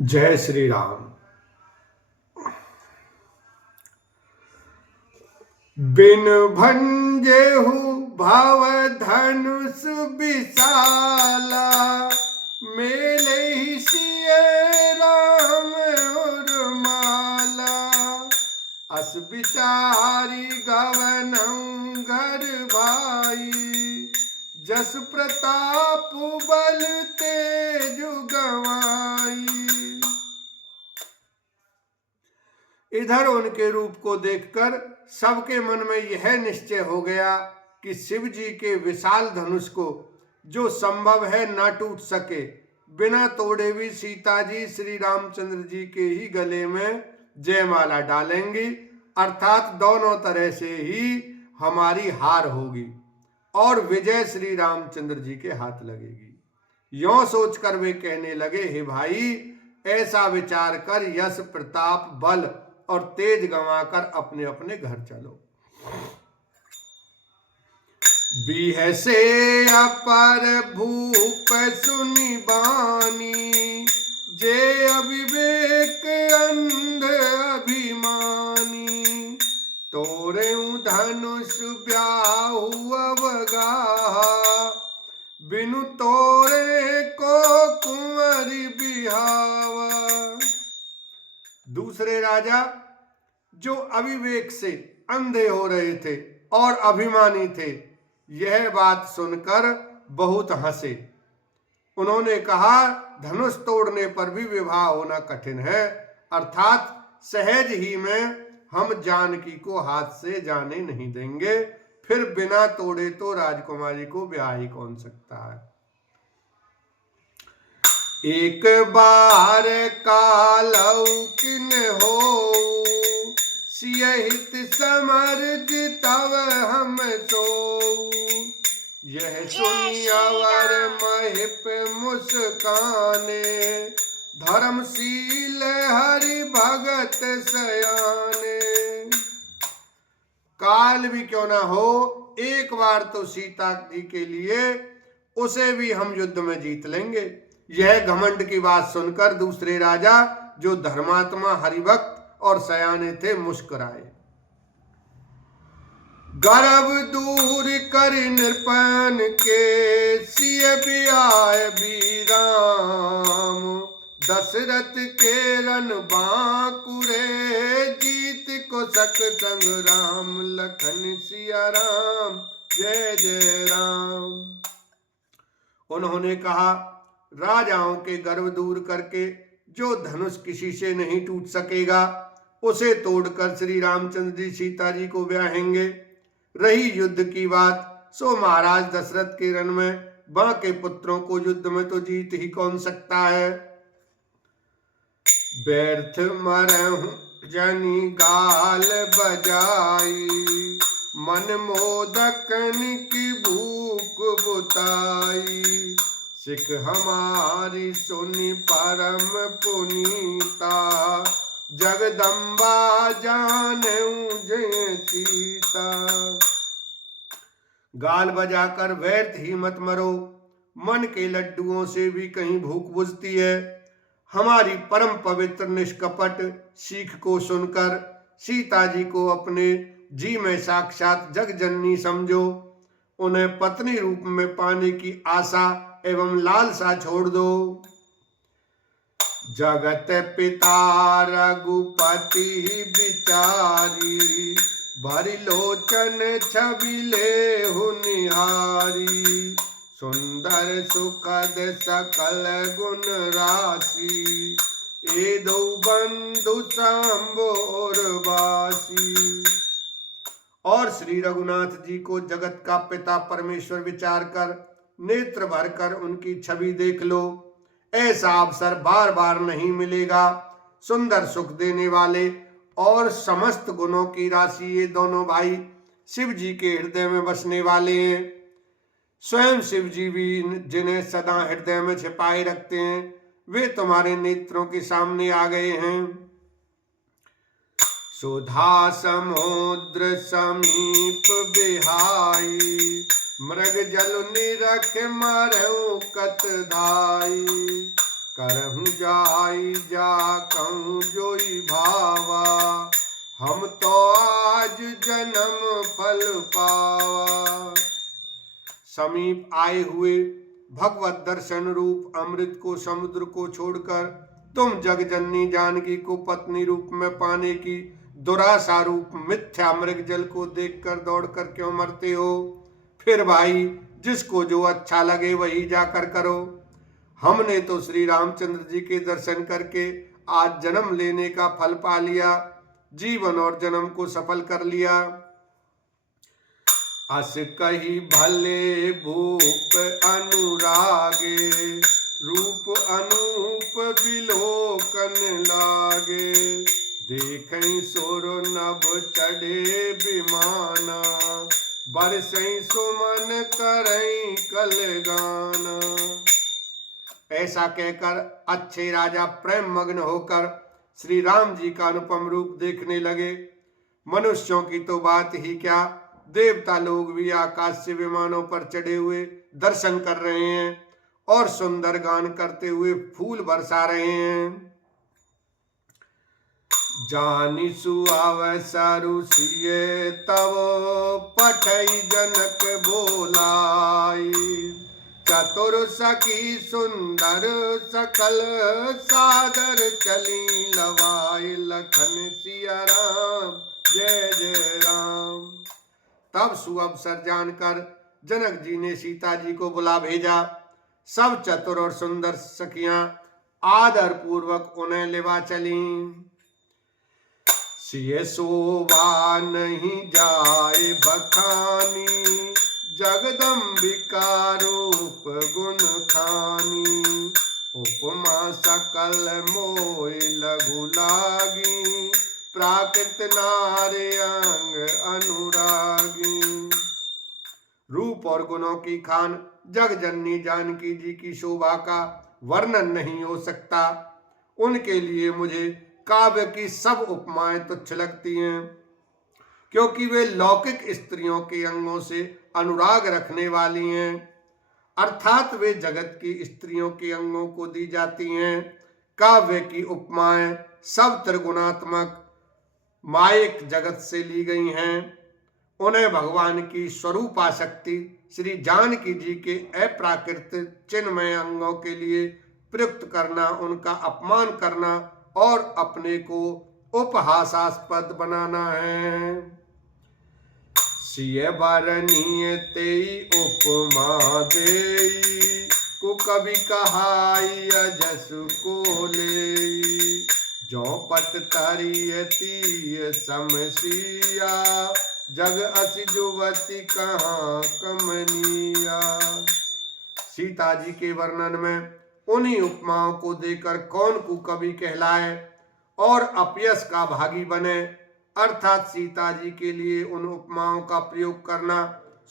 जय श्री राम। बिन भंजेहु भव धनुष विशाला, मेले ही सिय राम उर्माला। अस विचारी गवनऊ घर भाई, जस प्रताप बल तेज गवाई। इधर उनके रूप को देखकर सबके मन में यह निश्चय हो गया कि शिव जी के विशाल धनुष को जो संभव है न टूट सके, बिना तोड़े भी सीता जी श्री रामचंद्र जी के ही गले में जयमाला डालेंगी, अर्थात दोनों तरह से ही हमारी हार होगी और विजय श्री रामचंद्र जी के हाथ लगेगी। यों सोचकर वे कहने लगे, हे भाई, ऐसा विचार कर यश प्रताप बल और तेज गंवाकर अपने अपने घर चलो। बिहसे अपर भूप सुनि बानी, जे अविवेक अंध अभिमानी। तोरे धनुष ब्याहु अवगाहा, बिनु तोरे को कुंवरी बिहावा। दूसरे राजा जो अविवेक से अंधे हो रहे थे और अभिमानी थे, यह बात सुनकर बहुत हंसे। उन्होंने कहा, धनुष तोड़ने पर भी विवाह होना कठिन है, अर्थात सहज ही में हम जानकी को हाथ से जाने नहीं देंगे, फिर बिना तोड़े तो राजकुमारी को ब्याह ही कौन सकता है। एक बार कालौ किन हो, सियहित समर्थ तव हम सो। यह सुनी अवर महिप मुस्काने, धर्मशील हरि भगत सयाने। काल भी क्यों ना हो, एक बार तो सीता जी के लिए उसे भी हम युद्ध में जीत लेंगे। यह घमंड की बात सुनकर दूसरे राजा जो धर्मात्मा हरिभक्त और सयाने थे मुस्कुराए। गर्व दूर कर नृपन के, सिय बियाय बीराम। दशरथ के रन बांकुरे, जीत को सक संग राम। लखन सिया राम, जय जय राम। उन्होंने कहा, राजाओं के गर्व दूर करके जो धनुष किसी से नहीं टूट सकेगा, उसे तोड़कर श्री रामचंद्र जी सीता जी को ब्याहेंगे। रही युद्ध की बात, सो महाराज दशरथ के रन में बांके पुत्रों को युद्ध में तो जीत ही कौन सकता है। व्यर्थ मरहु जनि गाल बजाई, मन मोदकन की भूख बुताई। सिख हमारी सुनि परम पुनीता, जगदम्बा जानऊ जय सीता। गाल बजाकर व्यर्थ ही मत मरो, मन के लड्डुओं से भी कहीं भूख बुझती है। हमारी परम पवित्र निष्कपट सीख को सुनकर सीता जी को अपने जी में साक्षात जगजननी समझो। उन्हें पत्नी रूप में पाने की आशा एवं लालसा छोड़ दो। जगत पिता रघुपति विचारी, भरी लोचन छबिले हुनिहारी। सुंदर सुखद सकल गुण राशि, ए दो बंधु सांबोर वासी। और श्री रघुनाथ जी को जगत का पिता परमेश्वर विचार कर नेत्र भरकर उनकी छवि देख लो। ऐसा अवसर बार बार नहीं मिलेगा। सुंदर सुख देने वाले और समस्त गुणों की राशि ये दोनों भाई शिव जी के हृदय में बसने वाले हैं। स्वयं शिव जी भी जिन्हें सदा हृदय में छिपाए रखते हैं, वे तुम्हारे नेत्रों के सामने आ गए हैं। सुधा समुद्र समीप बिहाई, मृग जल निरख मरऊ कत धाई। करहूँ जाई जा कहूँ जोई भावा, हम तो आज जन्म फल पावा। समीप आए हुए भगवत दर्शन रूप अमृत को समुद्र को छोड़कर तुम जगजननी जानकी को पत्नी रूप में पाने की दुराशा रूप मिथ्या मृग जल को देखकर दौड़कर क्यों मरते हो? फिर भाई, जिसको जो अच्छा लगे वही जाकर करो। हमने तो श्री रामचंद्र जी के दर्शन करके आज जन्म लेने का फल पा लिया, जीवन और जन्म को सफल कर लिया। अस कही भले भूप अनुरागे, रूप अनूप बिलोकन लागे। देखई सोर नभ चढ़े विमाना, बरसई सुमन करई कल गाना। ऐसा कहकर अच्छे राजा प्रेम मग्न होकर श्री राम जी का अनुपम रूप देखने लगे। मनुष्यों की तो बात ही क्या, देवता लोग भी आकाश से विमानों पर चढ़े हुए दर्शन कर रहे हैं और सुंदर गान करते हुए फूल बरसा रहे हैं। जानी सुआव सारु सिए तव, पठई जनक बोलाई। चतुर सखी सुंदर सकल, सादर चली लवाई। लखन सिया राम जय जय राम। तब सुअवसर जानकर जनक जी ने सीता जी को बुला भेजा। सब चतुर और सुंदर सखियां आदर पूर्वक उन्हें लेवा चली। सिय शोभा नहीं जाए बखानी, जगदम्बिका रूप गुण खानी। उपमा सकल मोय लघु लागी, प्राकृत नारे अंग अनुरागी। रूप और गुणों की खान जगजननी जानकी जी की शोभा का वर्णन नहीं हो सकता। उनके लिए मुझे काव्य की सब उपमाएं तुच्छ लगती हैं, क्योंकि वे लौकिक स्त्रियों के अंगों से अनुराग रखने वाली हैं, अर्थात वे जगत की स्त्रियों के अंगों को दी जाती हैं। काव्य की उपमाएं सब त्रिगुणात्मक मायिक जगत से ली गई हैं। उन्हें भगवान की स्वरूपाशक्ति श्री जानकी जी के अप्राकृत चिन्मय अंगों के लिए प्रयुक्त करना, उनका अपमान करना और अपने को उपहासास्पद बनाना है। सिय बरनीय तेई उपमा देई, को कभी कहाई अजसु को लेई। जो पट तरियती समसिया, जग अस जुवती कहाँ कमनिया। सीता जी के वर्णन में उन्हीं उपमाओं को देकर कौन कुकवि कहलाए और अपयश का भागी बने, अर्थात सीता जी के लिए उन उपमाओं का प्रयोग करना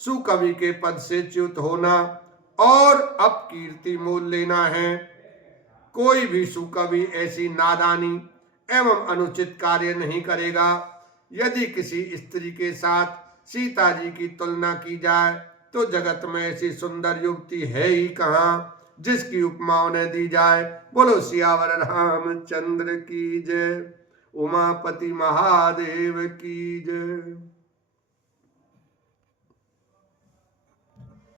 सुकवि के पद से च्युत होना और अपकीर्ति मोल लेना है। कोई भी सुकवि ऐसी नादानी एवं अनुचित कार्य नहीं करेगा। यदि किसी स्त्री के साथ सीता जी की तुलना की जाए तो जगत में ऐसी सुंदर युवती है ही कहाँ जिसकी उपमा उन्हें दी जाए। बोलो सियावर रामचंद्र की जय, उमापति महादेव की जय।